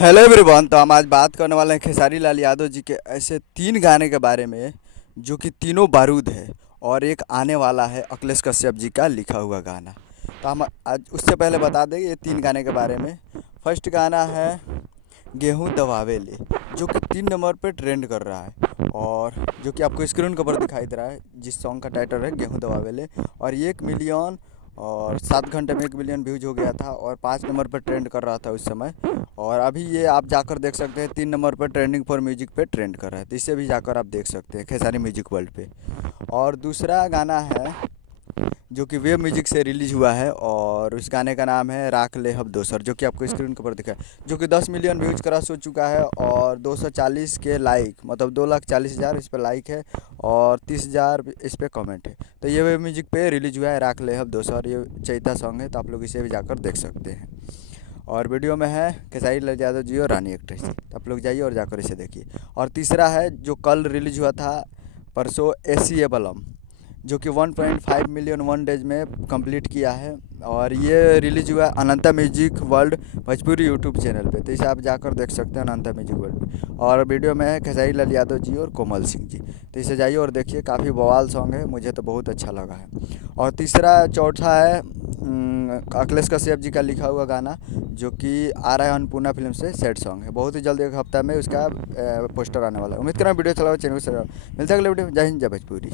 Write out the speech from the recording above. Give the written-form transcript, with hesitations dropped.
Hello everyone. तो हम आज बात करने वाले हैं खेसारी लाल यादव जी के ऐसे 3 गाने के बारे में जो कि तीनों बारूद है। और एक आने वाला है अखिलेश कश्यप जी का लिखा हुआ गाना। तो हम आज उससे पहले बता दें ये 3 गाने के बारे में। फर्स्ट गाना है गेहूं दबावे ले, जो कि 3 नंबर पे ट्रेंड कर रहा है और जो कि आपको स्क्रीन के ऊपर दिखाई दे रहा है, जिस सॉन्ग का टाइटल है गेहूं दबावे ले। और ये 1 मिलियन और 7 घंटे में 1 मिलियन व्यूज हो गया था और 5 नंबर पर ट्रेंड कर रहा था उस समय। और अभी ये आप जाकर देख सकते हैं 3 नंबर पर ट्रेंडिंग फॉर म्यूजिक पे ट्रेंड कर रहा है। तो इसे भी जाकर आप देख सकते हैं खेसारी म्यूजिक वर्ल्ड पे। और दूसरा गाना है जो कि वेब म्यूजिक से रिलीज हुआ है और उस गाने का नाम है राख ले हब दोसर, जो कि आपको स्क्रीन के ऊपर दिखा है, जो कि 10 मिलियन व्यूज क्रॉस हो चुका है और 240 के लाइक, मतलब 2,40,000 इस पर लाइक है और 30,000 इस पर कमेंट है। तो ये वेब म्यूजिक पे रिलीज हुआ है राख ले हब दोसर। ये चैता सॉन्ग है, तो आप लोग इसे भी जाकर देख सकते हैं। और वीडियो में है खेसारी लाल यादव जी और रानी एक्ट्रेस जी, तो आप लोग जाइए और जाकर इसे देखिए। और तीसरा है जो कल रिलीज हुआ था परसों, एसी एबलम, जो कि 1.5 मिलियन 1 डेज में कंप्लीट किया है। और ये रिलीज हुआ है Ananta music world Bhojpuri YouTube channel पे, तो इसे आप जाकर देख सकते हैं अनंता म्यूजिक वर्ल्ड पे। और वीडियो में है खेसारी लाल यादव जी और कोमल सिंह जी, तो इसे जाइए और देखिए। काफ़ी बवाल सॉन्ग है, मुझे तो बहुत अच्छा लगा है। और तीसरा चौथा है अखिलेश कश्यप जी का लिखा हुआ गाना, जो कि आ रहा है अन्नपूर्णा फिल्म से। सैड सॉन्ग है, बहुत ही जल्द एक हफ्ता में उसका पोस्टर आने वाला है। उम्मीद कर रहा हूँ वीडियो चला हुआ चैनल से मिलता है अगले वीडियो में। जय हिंद जय भोजपुरी।